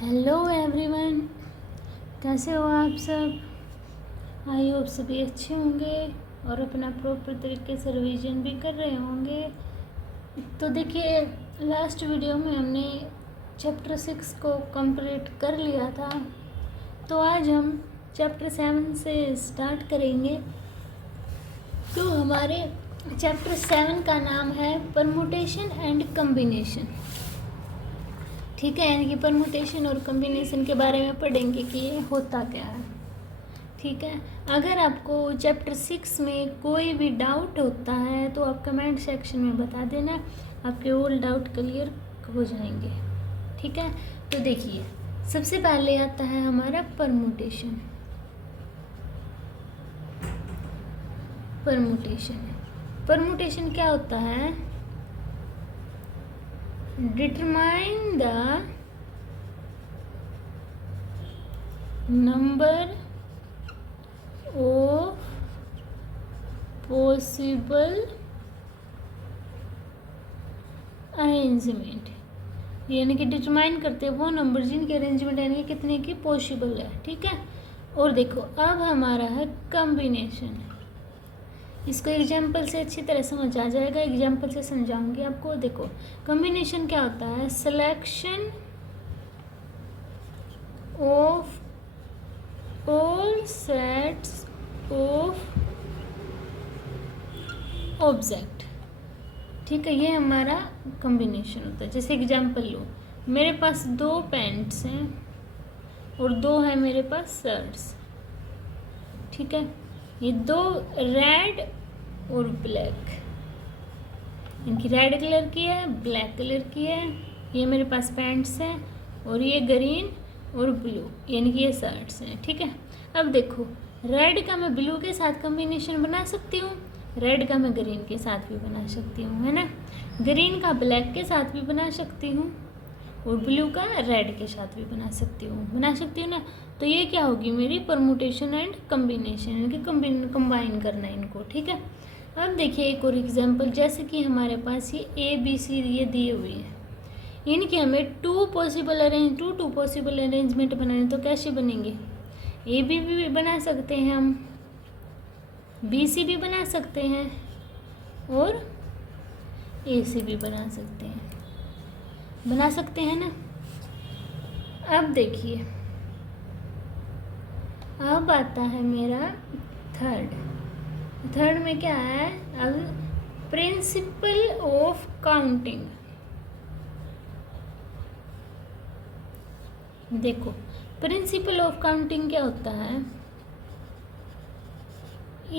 Hello everyone, कैसे हो आप सब। आई होप सभी अच्छे होंगे और अपना प्रॉपर तरीके से रिवीजन भी कर रहे होंगे। तो देखिए, लास्ट वीडियो में हमने चैप्टर 6 को कंप्लीट कर लिया था, तो आज हम चैप्टर 7 से स्टार्ट करेंगे। तो हमारे चैप्टर 7 का नाम है परमुटेशन एंड कम्बिनेशन। ठीक है, यानी कि परमुटेशन और कम्बिनेशन के बारे में पढ़ेंगे कि ये होता क्या है। ठीक है, अगर आपको चैप्टर 6 में कोई भी डाउट होता है तो आप कमेंट सेक्शन में बता देना, आपके ऑल डाउट क्लियर हो जाएंगे। ठीक है, तो देखिए सबसे पहले आता है हमारा परमुटेशन। परमुटेशन क्या होता है? Determine the number of possible arrangement, यानी कि डिटरमाइन करते हैं वो नंबर जिनके अरेंजमेंट यानी कि कितने की पॉसिबल है। ठीक है, और देखो अब हमारा है कम्बिनेशन। इसको एग्जाम्पल से अच्छी तरह समझ आ जाएगा, एग्जाम्पल से समझाऊंगी आपको। देखो कॉम्बिनेशन क्या होता है? Selection of all sets of object. ठीक है, ये हमारा कॉम्बिनेशन होता है। जैसे एग्जाम्पल लो, मेरे पास 2 पैंट्स हैं और 2 है मेरे पास शर्ट्स। ठीक है, ये 2 रेड और ब्लैक, इनकी रेड कलर की है, ब्लैक कलर की है। ये मेरे पास पैंट्स हैं और ये ग्रीन और ब्लू, यानी कि ये शर्ट्स हैं। ठीक है, अब देखो रेड का मैं ब्लू के साथ कॉम्बिनेशन बना सकती हूँ, रेड का मैं ग्रीन के साथ भी बना सकती हूँ, है ना। ग्रीन का ब्लैक के साथ भी बना सकती हूँ और ब्लू का रेड के साथ भी बना सकती हूँ ना। तो ये क्या होगी मेरी परमुटेशन एंड कम्बिनेशन, यानी कि कंबाइन करना इनको। ठीक है, अब देखिए एक और एग्जांपल, जैसे कि हमारे पास ये ABC ये दिए हुए हैं, इनके हमें टू पॉसिबल अरेंजमेंट बनाने, तो कैसे बनेंगे? AB भी बना सकते हैं हम, BC भी बना सकते हैं और AC भी बना सकते हैं ना। अब देखिए, अब आता है मेरा थर्ड में क्या है? अब प्रिंसिपल ऑफ काउंटिंग। देखो प्रिंसिपल ऑफ काउंटिंग क्या होता है?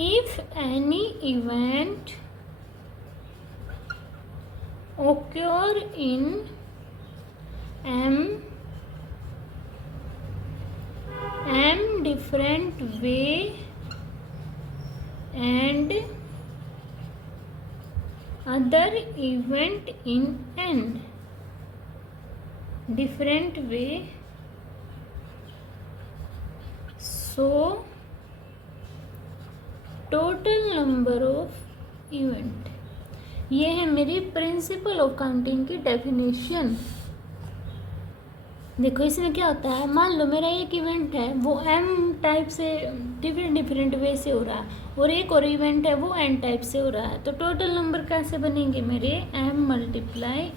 If any event occur in m different way and other event in n different way, so total number of event। ये है मेरी प्रिंसिपल ऑफ काउंटिंग की डेफिनेशन। देखो इसमें क्या होता है, मान लो मेरा एक इवेंट है वो m टाइप से डिफरेंट वे से हो रहा है और एक और इवेंट है वो n टाइप से हो रहा है, तो टोटल नंबर कैसे बनेंगे मेरे? m ×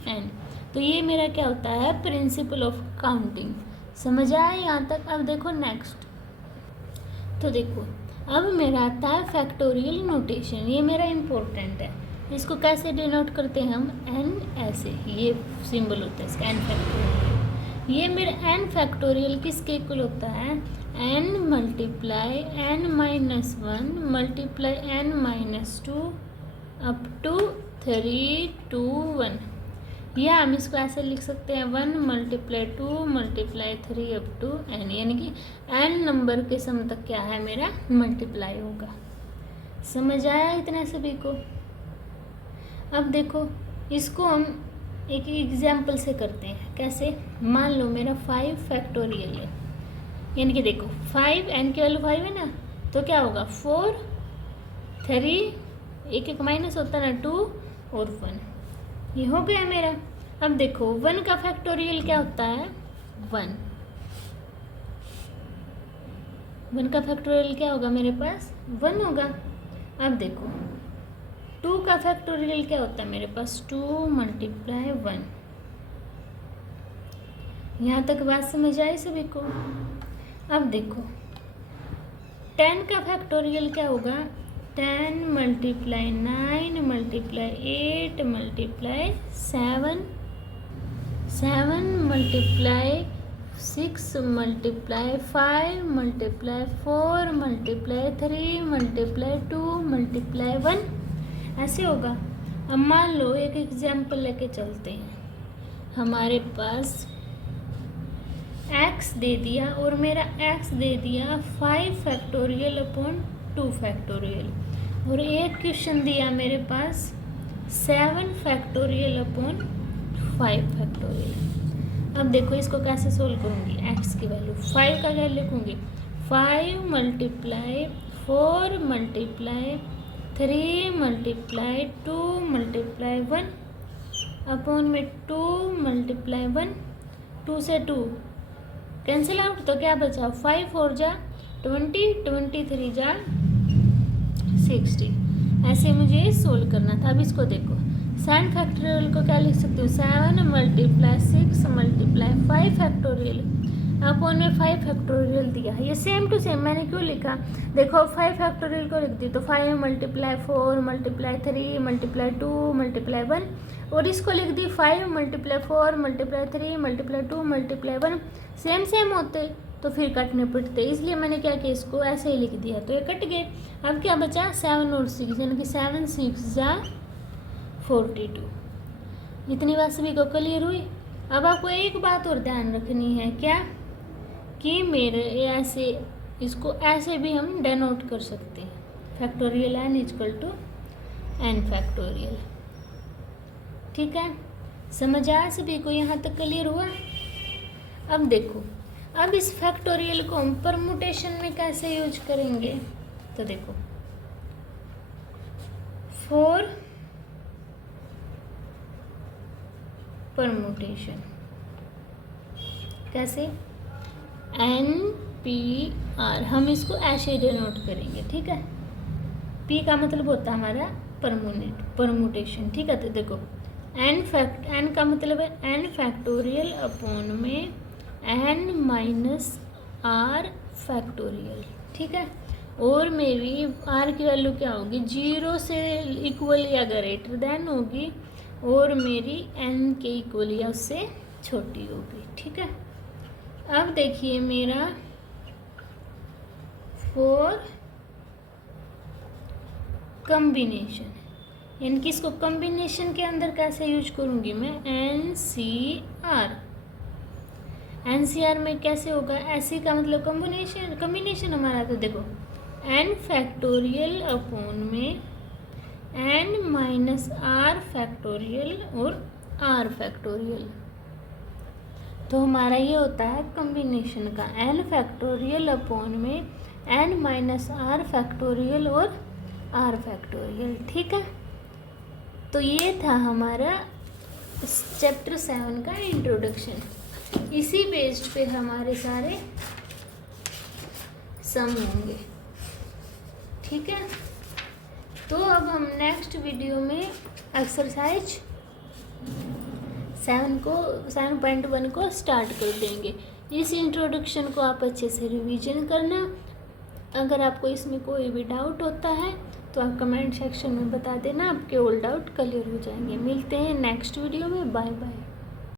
n। तो ये मेरा क्या होता है? Principle of counting. समझ आया यहाँ तक? अब देखो नेक्स्ट, तो देखो अब मेरा आता है फैक्टोरियल नोटेशन। ये मेरा इम्पोर्टेंट है, इसको कैसे डिनोट करते हैं हम? n ऐसे, ये सिंबल होता है इसका n फैक्टोरियल। ये मेरा n फैक्टोरियल किसके इक्वल होता है? n × n - 1 × n - 2 up to 3 2 1। या हम इसको ऐसे लिख सकते हैं 1 × 2 × 3 अप टू n, यानी कि n नंबर के सम तक क्या है मेरा? मल्टीप्लाई होगा। समझ आया इतना सभी को? अब देखो इसको हम एक एग्जाम्पल से करते हैं। कैसे? मान लो मेरा 5 फैक्टोरियल है, यानी कि देखो 5 n की वैल्यू 5 है ना, तो क्या होगा? 4 3 एक माइनस होता है ना, 2 और 1, ये हो गया मेरा। अब देखो 1 का फैक्टोरियल क्या होता है? 1, 1 का फैक्टोरियल क्या होगा मेरे पास 1 होगा। अब देखो 2 का फैक्टोरियल क्या होता है मेरे पास 2 × 1। यहाँ तक बात समझ आई सभी को। अब देखो 10 का फैक्टोरियल क्या होगा 10 × 9 × 8 × 7 7 × 6 × 5 × 4 × 3 × 2 × 1 ऐसे होगा। अब मान लो एक एग्जाम्पल लेके चलते हैं। हमारे पास x दे दिया और मेरा x दे दिया 5 फैक्टोरियल अपॉन 2 फैक्टोरियल, और एक क्वेश्चन दिया मेरे पास 7 फैक्टोरियल अपॉन 5 फैक्टोरियल। अब देखो इसको कैसे सोल्व करूँगी। x की वैल्यू 5 का क्या लिखूँगी 5 × 4 × 3 × 2 × 1 अपॉन में 2 × 1, 2 से 2 कैंसिल आउट, तो क्या बचा 5 4 जा 20, 23 जा 60। ऐसे मुझे सोल्व करना था। अब इसको देखो 7 फैक्टोरियल को क्या लिख सकते हो 7 × 6 × 5 फैक्टोरियल अपॉन में 5 फैक्टोरियल दिया। ये सेम टू सेम मैंने क्यों लिखा देखो 5 फैक्टोरियल को लिख दी तो 5 × 4 × 3 × 2 × 1, और इसको लिख दी 5 × 4 × 3 × 2 × 1। सेम होते तो फिर कटने पड़ते, इसलिए मैंने क्या किया इसको ऐसे ही लिख दिया तो ये कट गए। अब क्या बचा 7 और 6 यानी कि 7 6 जा 42। इतनी बात सभी को क्लियर हुई। अब आपको एक बात और ध्यान रखनी है क्या कि मेरे ऐसे इसको ऐसे भी हम डेनोट कर सकते हैं फैक्टोरियल n = n फैक्टोरियल। ठीक है, समझ आया सभी को, यहाँ तक क्लियर हुआ। अब देखो अब इस फैक्टोरियल को हम परमुटेशन में कैसे यूज करेंगे, तो देखो 4 परमुटेशन कैसे NPR, हम इसको ऐसे डिनोट करेंगे। ठीक है, P का मतलब होता है हमारा परमुटेशन। ठीक है, तो देखो n का मतलब है n फैक्टोरियल अपॉन में n - r फैक्टोरियल। ठीक है, और मेरी r की वैल्यू क्या होगी 0 से इक्वल या ग्रेटर देन होगी, और मेरी n के इक्वल या उससे छोटी होगी। ठीक है, अब देखिए मेरा 4 कम्बिनेशन, यानी कि इसको कम्बिनेशन के अंदर कैसे यूज करूँगी मैं NCR में कैसे होगा, ऐसी का मतलब कम्बिनेशन हमारा, तो देखो n फैक्टोरियल अपॉन में n - r फैक्टोरियल और r फैक्टोरियल, तो हमारा ये होता है कम्बिनेशन का n फैक्टोरियल अपॉन में n - r फैक्टोरियल और r फैक्टोरियल। ठीक है, तो ये था हमारा चैप्टर 7 का इंट्रोडक्शन। इसी बेस्ड पे हमारे सारे सम होंगे। ठीक है, तो अब हम नेक्स्ट वीडियो में एक्सरसाइज 7.1 को स्टार्ट कर देंगे। इस इंट्रोडक्शन को आप अच्छे से रिवीजन करना। अगर आपको इसमें कोई भी डाउट होता है तो आप कमेंट सेक्शन में बता देना, आपके ऑल डाउट क्लियर हो जाएंगे। मिलते हैं नेक्स्ट वीडियो में, बाय बाय।